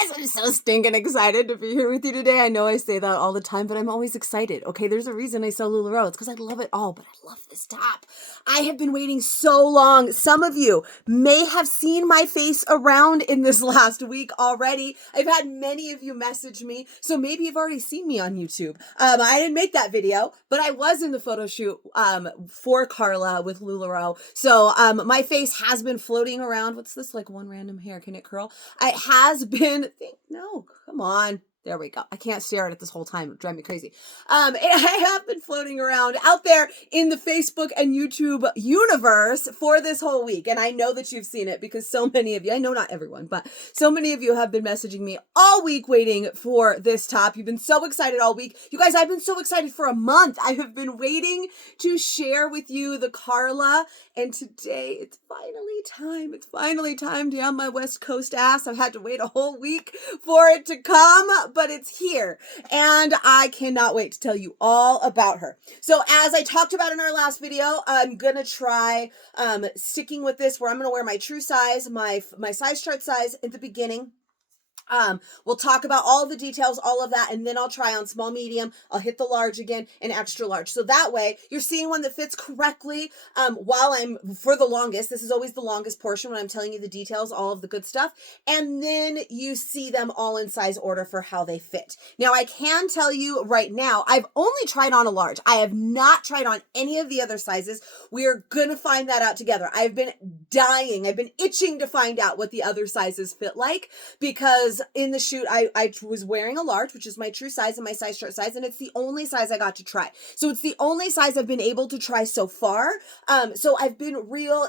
guys, I'm so stinking excited to be here with you today. I know I say that all the time, but I'm always excited. Okay, there's a reason I sell LuLaRoe. It's because I love it all, but I love this top. I have been waiting so long. Some of you may have seen my face around in this last week already. I've had many of you message me, so maybe you've already seen me on YouTube. I didn't make that video, but I was in the photo shoot for Carla with LuLaRoe. So my face has been floating around. What's this, like one random hair? Can it curl? It has been, no, come on. There we go. I can't stare at it this whole time. It'll drive me crazy. I have been floating around out there in the Facebook and YouTube universe for this whole week. And I know that you've seen it because so many of you, I know not everyone, but so many of you have been messaging me all week waiting for this top. You've been so excited all week. You guys, I've been so excited for a month. I have been waiting to share with you the Carla. And today it's finally time. It's finally time. Damn my West Coast ass. I've had to wait a whole week for it to come, but it's here. And I cannot wait to tell you all about her. So as I talked about in our last video, I'm going to try sticking with this where I'm going to wear my true size, my size chart size at the beginning. We'll talk about all the details, all of that, and then I'll try on small, medium. I'll hit the large again and extra large. So that way you're seeing one that fits correctly, while I'm for the longest. This is always the longest portion when I'm telling you the details, all of the good stuff. And then you see them all in size order for how they fit. Now I can tell you right now, I've only tried on a large. I have not tried on any of the other sizes. We are going to find that out together. I've been dying. I've been itching to find out what the other sizes fit like, because in the shoot, I was wearing a large, which is my true size and my size chart size, and it's the only size I got to try. So it's the only size I've been able to try so far. So I've been real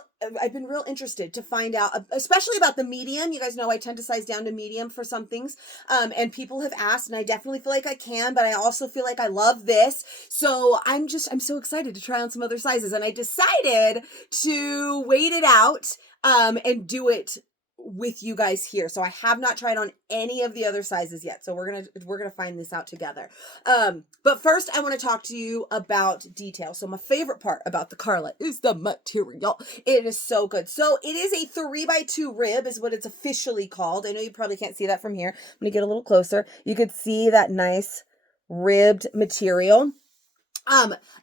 interested to find out, especially about the medium. You guys know I tend to size down to medium for some things. And people have asked, and I definitely feel like I can, but I also feel like I love this. So I'm so excited to try on some other sizes. And I decided to wait it out, and do it with you guys here. So I have not tried on any of the other sizes yet. So we're going to find this out together. But first I want to talk to you about detail. So my favorite part about the Carla is the material. It is so good. So it is a 3x2 rib is what it's officially called. I know you probably can't see that from here. I'm going to get a little closer. You could see that nice ribbed material.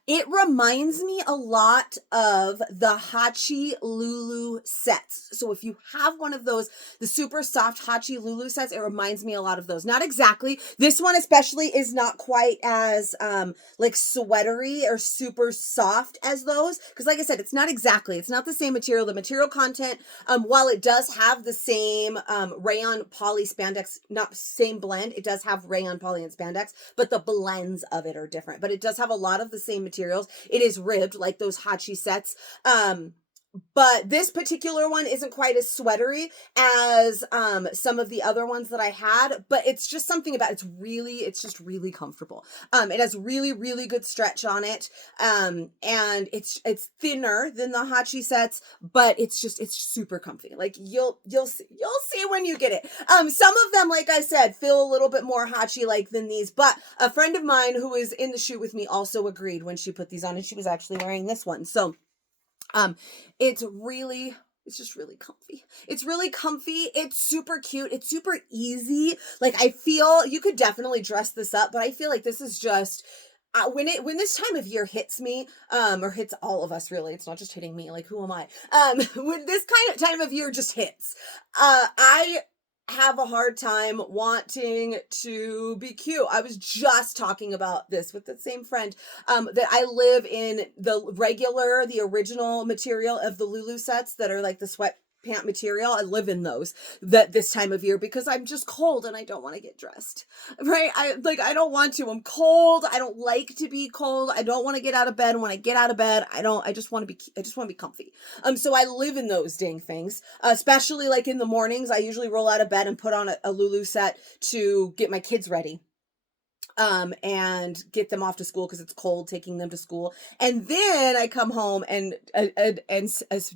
It reminds me a lot of the Hachi Lulu sets. So if you have one of those, the super soft Hachi Lulu sets, it reminds me a lot of those. Not exactly. This one especially is not quite as, like sweatery or super soft as those. Cause like I said, it's not the same material. The material content, while it does have the same, rayon poly spandex, not same blend, it does have rayon poly and spandex, but the blends of it are different, but it does have a lot of the same materials. It is ribbed like those Hachi sets. But this particular one isn't quite as sweatery as some of the other ones that I had, but it's just something about it's just really comfortable. It has really, really good stretch on it. And it's thinner than the Hachi sets, but it's super comfy. Like you'll see when you get it. Some of them, like I said, feel a little bit more Hachi like than these, but a friend of mine who was in the shoot with me also agreed when she put these on, and she was actually wearing this one. So it's just really comfy. It's really comfy. It's super cute. It's super easy. Like I feel you could definitely dress this up, but I feel like this is just, when this time of year hits me, or hits all of us really, it's not just hitting me, like who am I? When this kind of time of year just hits, I have a hard time wanting to be cute. I was just talking about this with the same friend, that I live in the original material of the Lulu sets that are like the sweat pant material. I live in those this time of year because I'm just cold and I don't want to get dressed, right? I don't want to. I'm cold. I don't like to be cold. I don't want to get out of bed. And when I get out of bed, I just want to be comfy. So I live in those dang things, especially like in the mornings. I usually roll out of bed and put on a Lulu set to get my kids ready. and get them off to school because it's cold, taking them to school. And then I come home and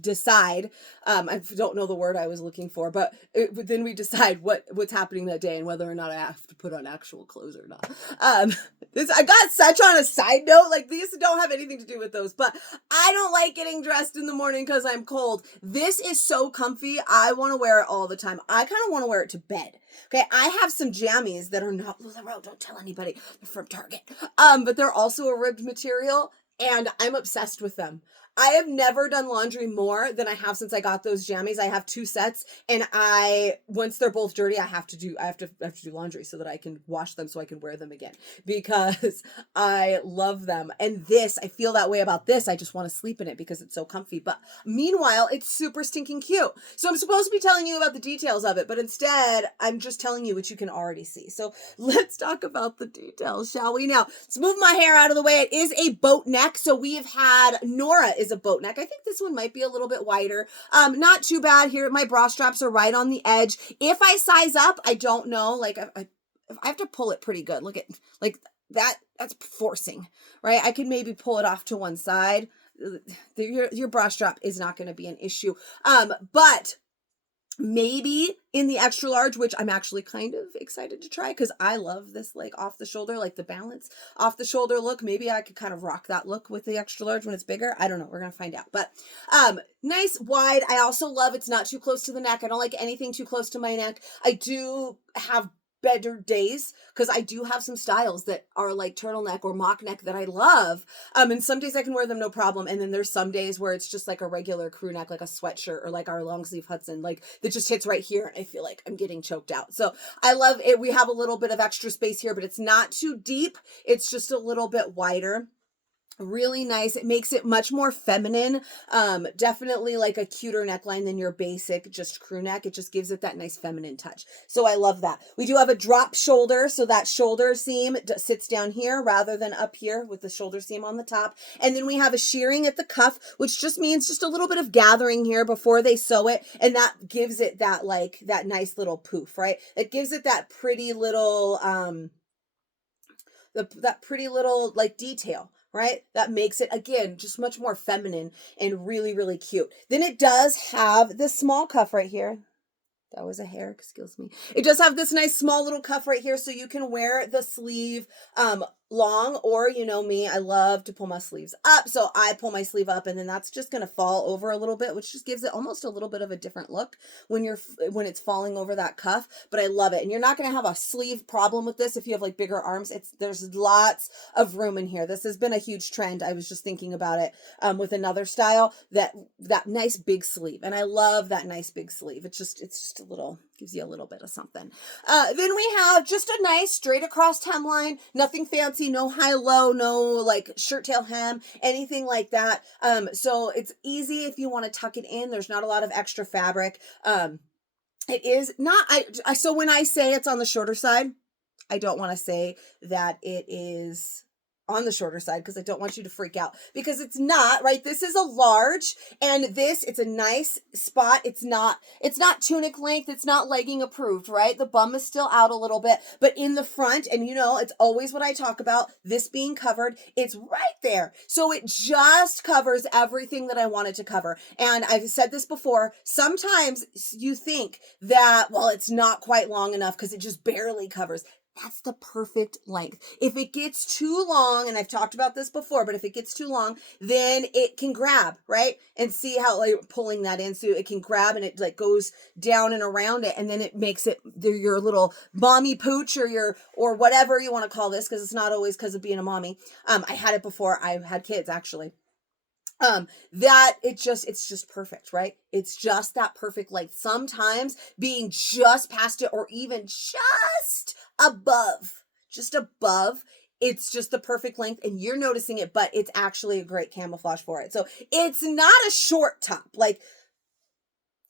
decide, I don't know the word I was looking for, but then we decide what's happening that day and whether or not I have to put on actual clothes or not. I got such on a side note, like these don't have anything to do with those, but I don't like getting dressed in the morning because I'm cold. This is so comfy. I want to wear it all the time. I kind of want to wear it to bed. Okay, I have some jammies that are not Lululemon. Don't tell anybody. They're from Target. But they're also a ribbed material, and I'm obsessed with them. I have never done laundry more than I have since I got those jammies. I have 2 sets, and once they're both dirty, I have to do laundry so that I can wash them so I can wear them again because I love them. And I feel that way about this. I just want to sleep in it because it's so comfy. But meanwhile, it's super stinking cute. So I'm supposed to be telling you about the details of it, but instead I'm just telling you what you can already see. So let's talk about the details, shall we? Now, let's move my hair out of the way. It is a boat neck. So we have had Nora is a boat neck. I think this one might be a little bit wider. Not too bad here. My bra straps are right on the edge. If I size up, I don't know. Like I have to pull it pretty good. Look at like that. That's forcing, right? I could maybe pull it off to one side. Your bra strap is not going to be an issue. But maybe in the extra large, which I'm actually kind of excited to try because I love this like off the shoulder, like the balance off the shoulder look. Maybe I could kind of rock that look with the extra large when it's bigger. I don't know. We're going to find out. But nice wide. I also love it's not too close to the neck. I don't like anything too close to my neck. I do have better days because I do have some styles that are like turtleneck or mock neck that I love. And some days I can wear them no problem. And then there's some days where it's just like a regular crew neck, like a sweatshirt or like our long sleeve Hudson, like that just hits right here. And I feel like I'm getting choked out. So I love it. We have a little bit of extra space here, but it's not too deep. It's just a little bit wider. Really nice. It makes it much more feminine. Definitely like a cuter neckline than your basic just crew neck. It just gives it that nice feminine touch. So I love that. We do have a drop shoulder. So that shoulder seam sits down here rather than up here with the shoulder seam on the top. And then we have a shearing at the cuff, which just means just a little bit of gathering here before they sew it. And that gives it that like that nice little poof, right? It gives it that pretty little, that pretty little like detail. Right? That makes it, again, just much more feminine and really, really cute. Then it does have this small cuff right here. That was a hair, excuse me. It does have this nice small little cuff right here so you can wear the sleeve long, or you know me, I love to pull my sleeves up. So I pull my sleeve up and then that's just going to fall over a little bit, which just gives it almost a little bit of a different look when it's falling over that cuff, but I love it. And you're not going to have a sleeve problem with this if you have like bigger arms. There's lots of room in here. This has been a huge trend. I was just thinking about it with another style, that nice big sleeve. And I love that nice big sleeve. It's just a little, gives you a little bit of something. Then we have just a nice straight across hemline, nothing fancy, no high-low, no like shirt tail hem, anything like that. So it's easy if you want to tuck it in. There's not a lot of extra fabric. It is not, so when I say it's on the shorter side, I don't want to say that it is on the shorter side because I don't want you to freak out, because it's not, right? This is a large, and it's a nice spot. It's not tunic length. It's not legging approved, right? The bum is still out a little bit, but in the front, and you know, it's always what I talk about, this being covered, it's right there. So it just covers everything that I wanted to cover. And I've said this before, sometimes you think that, well, it's not quite long enough because it just barely covers. That's the perfect length. If it gets too long, and I've talked about this before, but if it gets too long, then it can grab, right? And see how like pulling that in, so it can grab and it like goes down and around it, and then it makes it your little mommy pooch or whatever you want to call this, because it's not always because of being a mommy. I had it before I had kids, actually. It's just perfect, right? It's just that perfect length. Sometimes being just past it, or even just above, it's just the perfect length and you're noticing it, but it's actually a great camouflage for it. So it's not a short top. Like,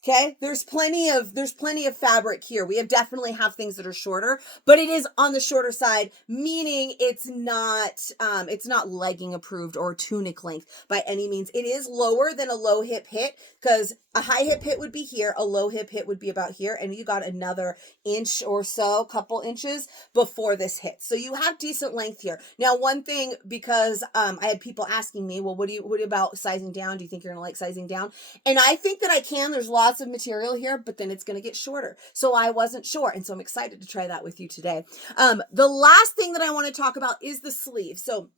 Okay, there's plenty of fabric here. We definitely have things that are shorter, but it is on the shorter side, meaning it's not legging approved or tunic length by any means. It is lower than a low hip hit, because a high hip hit would be here, a low hip hit would be about here, and you got another inch or so, couple inches before this hit. So you have decent length here. Now, one thing, because I had people asking me, well, what about sizing down? Do you think you're gonna like sizing down? And I think that I can. There's lots of material here, but then it's going to get shorter. So I wasn't sure. And so I'm excited to try that with you today. The last thing that I want to talk about is the sleeve. So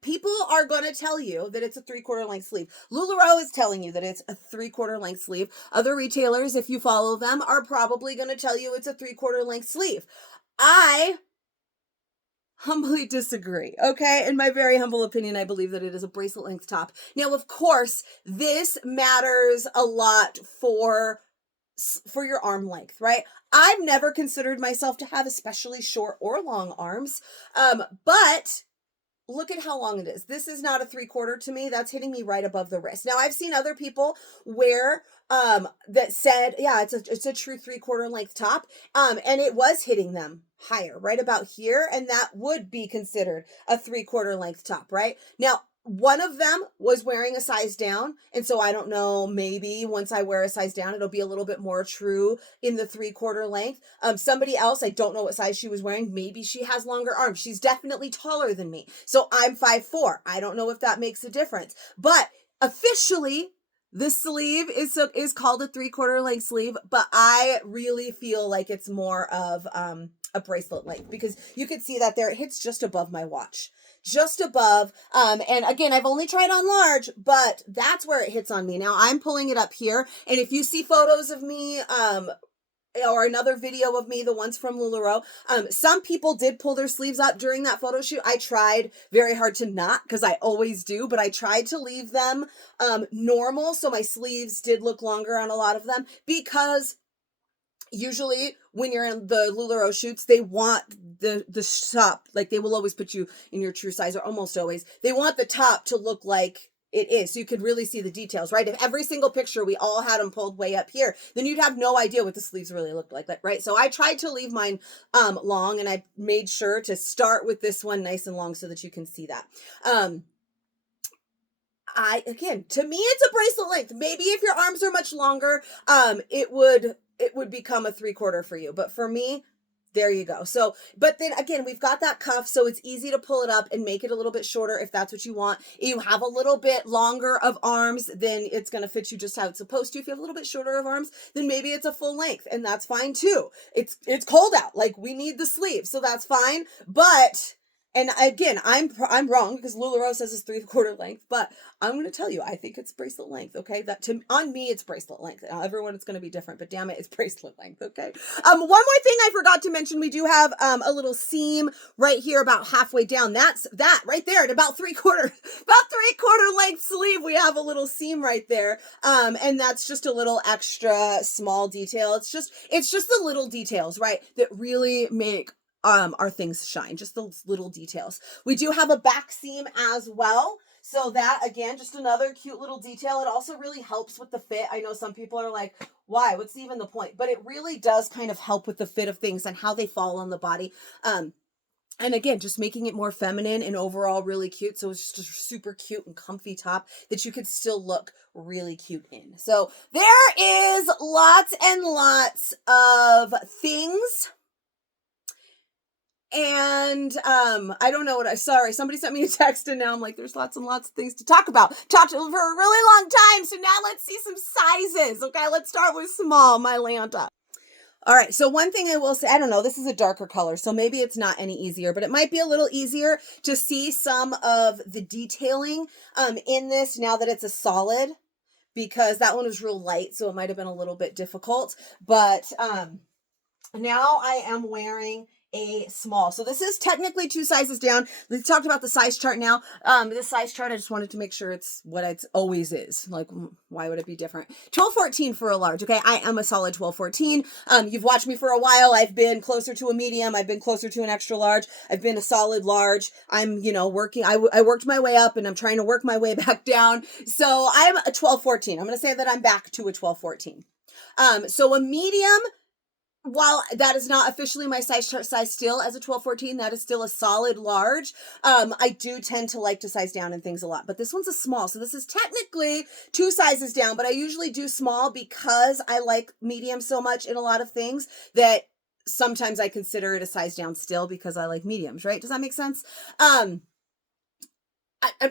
people are going to tell you that it's a 3/4 length sleeve. LuLaRoe is telling you that it's a 3/4 length sleeve. Other retailers, if you follow them, are probably going to tell you it's a 3/4 length sleeve. I humbly disagree. Okay. In my very humble opinion, I believe that it is a bracelet length top. Now, of course, this matters a lot for your arm length, right? I've never considered myself to have especially short or long arms. But look at how long it is. This is not a 3/4 to me. That's hitting me right above the wrist. Now, I've seen other people wear that said, yeah, it's a true 3/4 length top. And it was hitting them higher, right about here, and that would be considered a 3/4 length top, right? Now, one of them was wearing a size down, and so I don't know, maybe once I wear a size down, it'll be a little bit more true in the 3/4 length. Somebody else, I don't know what size she was wearing. Maybe she has longer arms. She's definitely taller than me. So I'm 5'4". I don't know if that makes a difference. But officially, the sleeve is called a 3/4 length sleeve, but I really feel like it's more of a bracelet length, because you could see that there, it hits just above my watch. Just above. And again, I've only tried on large, but that's where it hits on me. Now I'm pulling it up here. And if you see photos of me, or another video of me, the ones from LuLaRoe, some people did pull their sleeves up during that photo shoot. I tried very hard to not, because I always do, but I tried to leave them normal. So my sleeves did look longer on a lot of them, because usually when you're in the LuLaRoe shoots, they want the top, like they will always put you in your true size, or almost always. They want the top to look like it is, so you could really see the details, right? If every single picture we all had them pulled way up here, then you'd have no idea what the sleeves really looked like, right? So I tried to leave mine long, and I made sure to start with this one nice and long so that you can see that. Again, to me, it's a bracelet length. Maybe if your arms are much longer, it would become a 3/4 for you. But for me, there you go. So, but then again, we've got that cuff, so it's easy to pull it up and make it a little bit shorter if that's what you want. If you have a little bit longer of arms, then it's going to fit you just how it's supposed to. If you have a little bit shorter of arms, then maybe it's a full length, and that's fine too. It's cold out. Like, we need the sleeve, so that's fine. But, and again, I'm wrong, because LuLaRoe says it's 3/4 length, but I'm going to tell you, I think it's bracelet length. Okay, on me, it's bracelet length. Now, everyone, it's going to be different, but damn it, it's bracelet length. Okay. One more thing I forgot to mention: we do have a little seam right here, about halfway down. That's that right there at about 3/4 length sleeve. We have a little seam right there, and that's just a little extra small detail. It's just the little details, right, that really make our things shine, just those little details. We do have a back seam as well. So that, again, just another cute little detail. It also really helps with the fit. I know some people are like, why? What's even the point? But it really does kind of help with the fit of things and how they fall on the body. And again, just making it more feminine and overall really cute. So it's just a super cute and comfy top that you could still look really cute in. So there is lots and lots of things. And I don't know sorry, somebody sent me a text, and now I'm like, there's lots and lots of things to talk about. Talked for a really long time, so now let's see some sizes. Okay, let's start with small, my Lanta. All right, so one thing I will say, I don't know, this is a darker color, so maybe it's not any easier, but it might be a little easier to see some of the detailing in this now that it's a solid, because that one was real light, so it might have been a little bit difficult. But now I am wearing a small. So this is technically 2 sizes down. We talked about the size chart now. This size chart, I just wanted to make sure it's what it always is. Like, why would it be different? 12-14 for a large. Okay, I am a solid 12-14. You've watched me for a while. I've been closer to a medium. I've been closer to an extra large. I've been a solid large. I'm, working. I worked my way up, and I'm trying to work my way back down. So I'm a 12-14. I'm going to say that I'm back to a 12-14. So a medium, while that is not officially my size chart size still as a 12-14, that is still a solid large. I do tend to like to size down in things a lot, but this one's a small. So this is technically 2 sizes down, but I usually do small because I like medium so much in a lot of things that sometimes I consider it a size down still because I like mediums, right? Does that make sense? I'm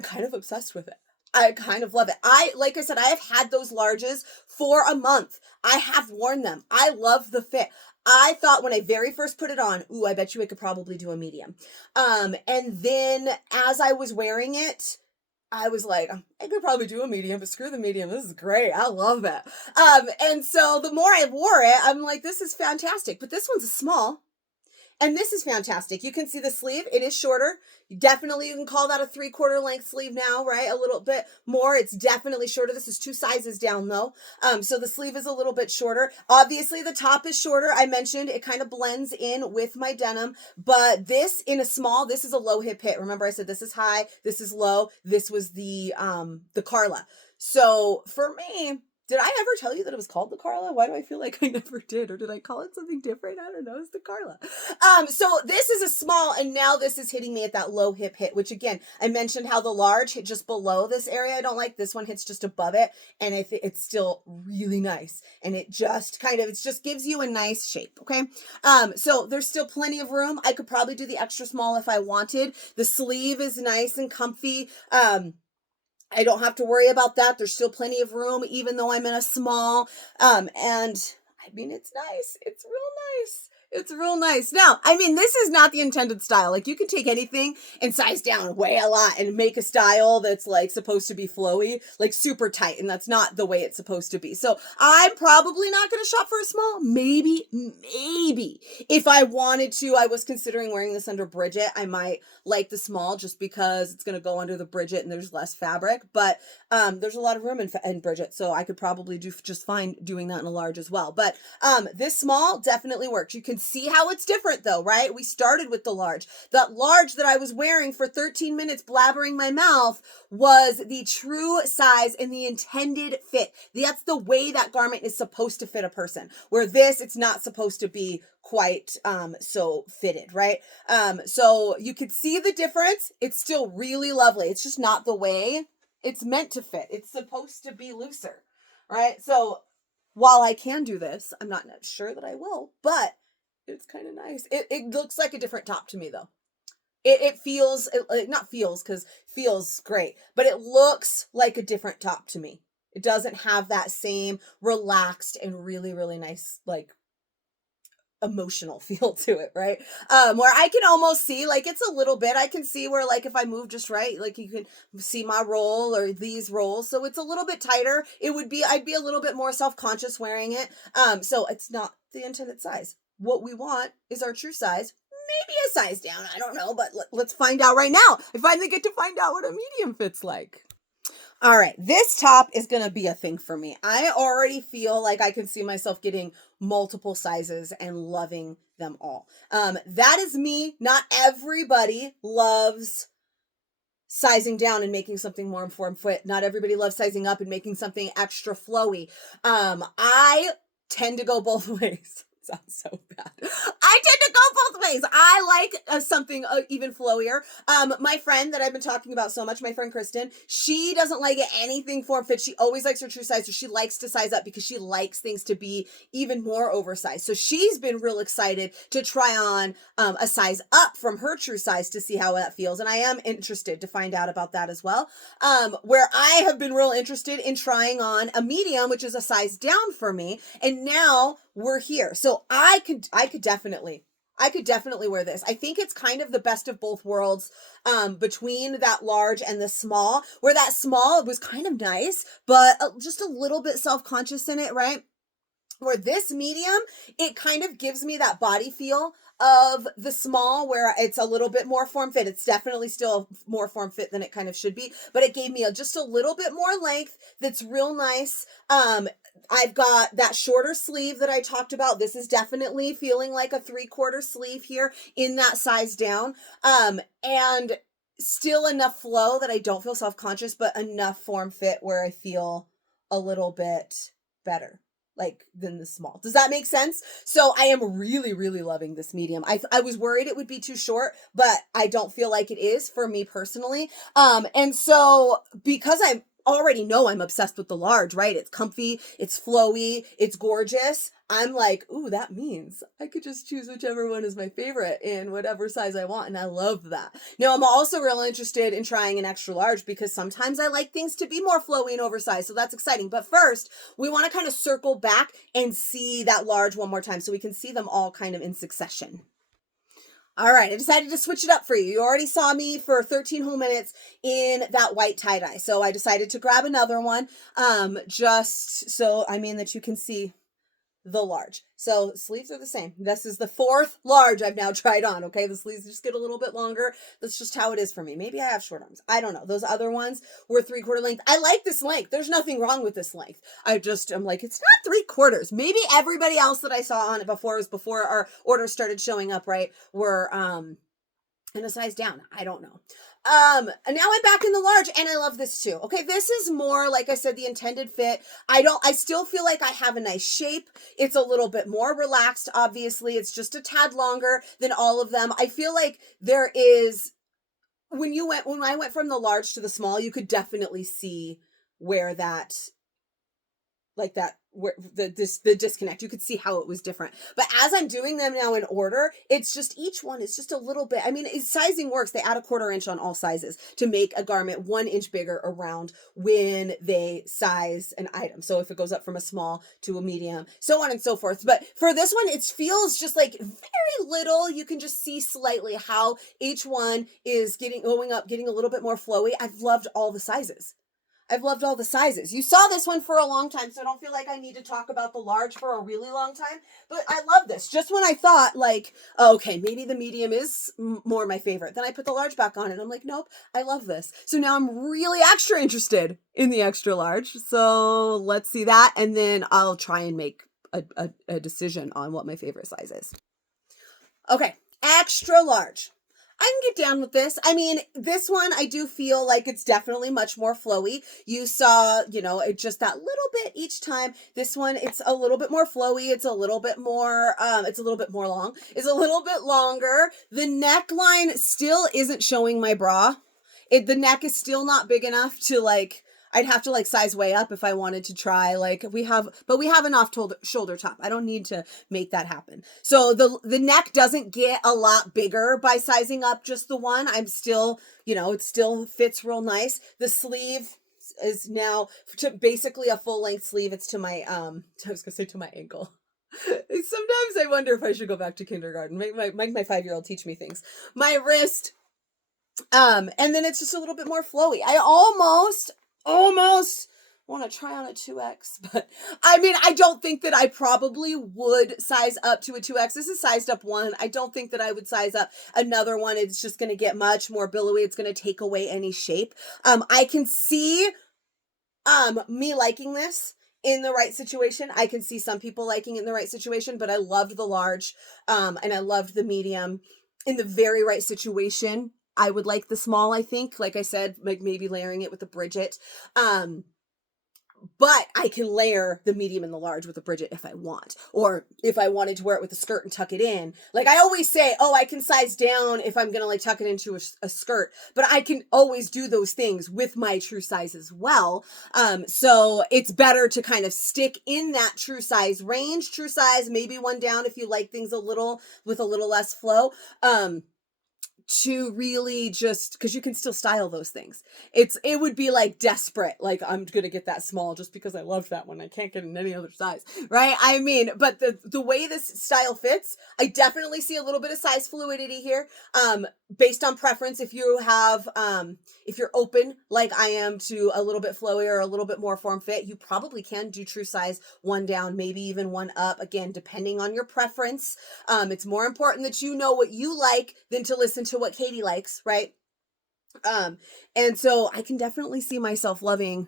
kind of obsessed with it. I kind of love it. Like I said, I have had those larges for a month. I have worn them. I love the fit. I thought when I very first put it on, ooh, I bet you I could probably do a medium. And then as I was wearing it, I was like, I could probably do a medium, but screw the medium. This is great. I love it. And so the more I wore it, I'm like, this is fantastic. But this one's a small. And this is fantastic. You can see the sleeve. It is shorter. You can call that a 3/4 length sleeve now, right? A little bit more. It's definitely shorter. This is 2 sizes down though. So the sleeve is a little bit shorter. Obviously the top is shorter. I mentioned it kind of blends in with my denim, but this in a small, this is a low hip hit. Remember I said this is high, this is low. This was the Carla. So for me, did I ever tell you that it was called the Carla? Why do I feel like I never did? Or did I call it something different? I don't know. It's the Carla. So this is a small, and now this is hitting me at that low hip hit, which again, I mentioned how the large hit just below this area. I don't like this one hits just above it. And it's still really nice. And it just gives you a nice shape. Okay. So there's still plenty of room. I could probably do the extra small if I wanted. The sleeve is nice and comfy. I don't have to worry about that. There's still plenty of room, even though I'm in a small. And I mean, it's nice. It's real nice. It's real nice. Now, I mean, this is not the intended style. Like you can take anything and size down way a lot and make a style that's like supposed to be flowy, like super tight. And that's not the way it's supposed to be. So I'm probably not going to shop for a small. Maybe if I wanted to, I was considering wearing this under Bridget. I might like the small just because it's going to go under the Bridget and there's less fabric, but there's a lot of room in Bridget. So I could probably do just fine doing that in a large as well. But this small definitely works. You can see how it's different though, right? We started with the large. That large that I was wearing for 13 minutes blabbering my mouth was the true size and the intended fit. That's the way that garment is supposed to fit a person. Where this, it's not supposed to be quite so fitted, right? So you could see the difference. It's still really lovely. It's just not the way it's meant to fit. It's supposed to be looser, right? So while I can do this, I'm not sure that I will, but it's kind of nice. It looks like a different top to me though. It feels, not feels, because feels great, but it looks like a different top to me. It doesn't have that same relaxed and really, really nice, like, emotional feel to it, right? Where I can almost see, like, it's a little bit, I can see where, like, if I move just right, like, you can see my roll or these rolls, so it's a little bit tighter. I'd be a little bit more self-conscious wearing it. So it's not the intended size. What we want is our true size. Maybe a size down, I don't know, but let's find out right now. I finally get to find out what a medium fits like. All right, this top is going to be a thing for me. I already feel like I can see myself getting multiple sizes and loving them all. That is me. Not everybody loves sizing down and making something more form fit. Not everybody loves sizing up and making something extra flowy. I tend to go both ways. Sounds so bad. I tend to go both ways. I like something even flowier. My friend that I've been talking about so much, my friend Kristen, she doesn't like anything form fit. She always likes her true size, so she likes to size up because she likes things to be even more oversized. So she's been real excited to try on a size up from her true size to see how that feels. And I am interested to find out about that as well. Where I have been real interested in trying on a medium, which is a size down for me. And now we're here. So I could definitely wear this. I think it's kind of the best of both worlds, between that large and the small, where that small was kind of nice, but just a little bit self-conscious in it, right? Where this medium, it kind of gives me that body feel of the small, where it's a little bit more form fit. It's definitely still more form fit than it kind of should be, but it gave me just a little bit more length that's real nice. I've got that shorter sleeve that I talked about. This is definitely feeling like a 3/4 sleeve here in that size down. And still enough flow that I don't feel self-conscious, but enough form fit where I feel a little bit better. than the small. Does that make sense? So I am really, really loving this medium. I was worried it would be too short, but I don't feel like it is for me personally. And so because I already know I'm obsessed with the large, right? It's comfy, it's flowy, it's gorgeous. I'm like, ooh, that means I could just choose whichever one is my favorite in whatever size I want. And I love that. Now, I'm also real interested in trying an extra large because sometimes I like things to be more flowy and oversized. So that's exciting. But first, we want to kind of circle back and see that large one more time so we can see them all kind of in succession. All right, I decided to switch it up for you. You already saw me for 13 whole minutes in that white tie-dye. So I decided to grab another one, just so, that you can see the large. So sleeves are the same. This is the fourth large I've now tried on. Okay, the sleeves just get a little bit longer. That's just how it is for me. Maybe I have short arms. I don't know. Those other ones were 3/4 length. I like this length. There's nothing wrong with this length. I'm like, it's not 3/4. Maybe everybody else that I saw on it before our orders started showing up, right, were in a size down. I don't know. And now I'm back in the large and I love this too. Okay, this is more, like I said, the intended fit. I still feel like I have a nice shape. It's a little bit more relaxed, obviously. It's just a tad longer than all of them. I feel like there is, when I went from the large to the small, you could definitely see where where the disconnect, you could see how it was different. But as I'm doing them now in order, it's just each one is just a little bit. Sizing works. They add a 1/4 inch on all sizes to make a garment 1 inch bigger around when they size an item. So if it goes up from a small to a medium, so on and so forth. But for this one, it feels just like very little. You can just see slightly how each one is going up, getting a little bit more flowy. I've loved all the sizes. You saw this one for a long time, so I don't feel like I need to talk about the large for a really long time. But I love this. Just when I thought, like, okay, maybe the medium is more my favorite, then I put the large back on, and I'm like, nope, I love this. So now I'm really extra interested in the extra large. So let's see that, and then I'll try and make a decision on what my favorite size is. Okay, extra large. I can get down with this. This one, I do feel like it's definitely much more flowy. You saw, it just that little bit each time. This one, it's a little bit more flowy. It's a little bit more long. It's a little bit longer. The neckline still isn't showing my bra. The neck is still not big enough to I'd have to size way up if I wanted to try. We have an off shoulder top. I don't need to make that happen. So the neck doesn't get a lot bigger by sizing up just the one. I'm still, it still fits real nice. The sleeve is now basically a full length sleeve. It's to my, I was gonna say to my ankle. Sometimes I wonder if I should go back to kindergarten. Make my 5-year-old teach me things. My wrist. And then it's just a little bit more flowy. I almost want to try on a 2X, but I don't think that I probably would size up to a 2X. This is sized up 1. I don't think that I would size up another one. It's just going to get much more billowy. It's going to take away any shape. I can see me liking this in the right situation. I can see some people liking it in the right situation, but I loved the large, and I loved the medium in the very right situation. I would like the small, I think, like I said, maybe layering it with a Bridget. But I can layer the medium and the large with a Bridget if I want, or if I wanted to wear it with a skirt and tuck it in. Like I always say, I can size down if I'm going to tuck it into a skirt, but I can always do those things with my true size as well. So it's better to kind of stick in that true size range, maybe one down if you like things with a little less flow. To really just, because you can still style those things. It would be desperate, I'm gonna get that small just because I love that one. I can't get in any other size, right? But the way this style fits, I definitely see a little bit of size fluidity here. Based on preference, if you have, if you're open like I am to a little bit flowy or a little bit more form fit, you probably can do true size 1 down, maybe even 1 up, again, depending on your preference. It's more important that you know what you like than to listen to what Katie likes, right? And so I can definitely see myself loving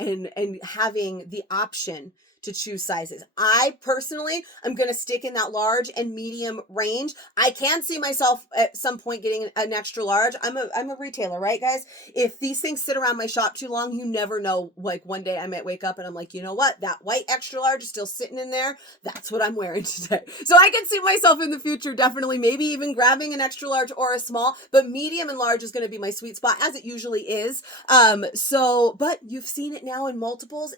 and having the option to choose sizes. I personally am going to stick in that large and medium range. I can see myself at some point getting an extra large. I'm a retailer, right, guys? If these things sit around my shop too long, you never know. Like one day I might wake up and I'm like, you know what? That white extra large is still sitting in there. That's what I'm wearing today. So I can see myself in the future definitely maybe even grabbing an extra large or a small, but medium and large is going to be my sweet spot, as it usually is. But you've seen it now in multiple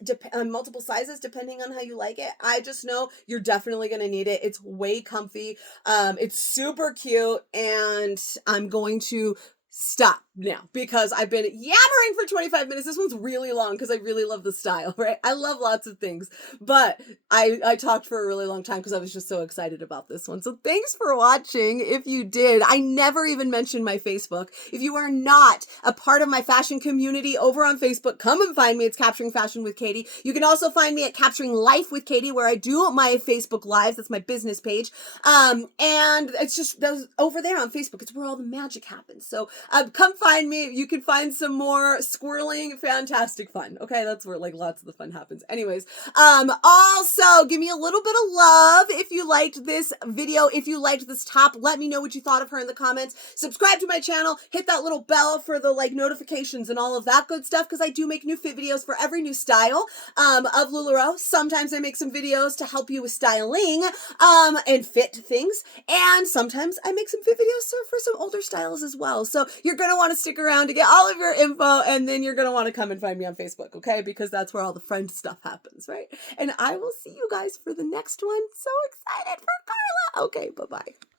sizes, depending on how you like it. I just know you're definitely going to need it. It's way comfy. It's super cute, and I'm going to stop now because I've been yammering for 25 minutes. This one's really long because I really love the style, right? I love lots of things, but I talked for a really long time because I was just so excited about this one. So thanks for watching. If you did, I never even mentioned my Facebook. If you are not a part of my fashion community over on Facebook, come and find me. It's Capturing Fashion with Katie. You can also find me at Capturing Life with Katie, where I do my Facebook Lives. That's my business page. And it's just those over there on Facebook. It's where all the magic happens. So come find me. You can find some more squirreling, fantastic fun. Okay, that's where like lots of the fun happens. Anyways, also give me a little bit of love if you liked this video. If you liked this top, let me know what you thought of her in the comments. Subscribe to my channel. Hit that little bell for the like notifications and all of that good stuff, because I do make new fit videos for every new style of LuLaRoe. Sometimes I make some videos to help you with styling and fit things, and sometimes I make some fit videos for some older styles as well. So you're going to want to stick around to get all of your info, and then you're going to want to come and find me on Facebook, okay? Because that's where all the friend stuff happens, right? And I will see you guys for the next one. So excited for Carla. Okay, bye-bye.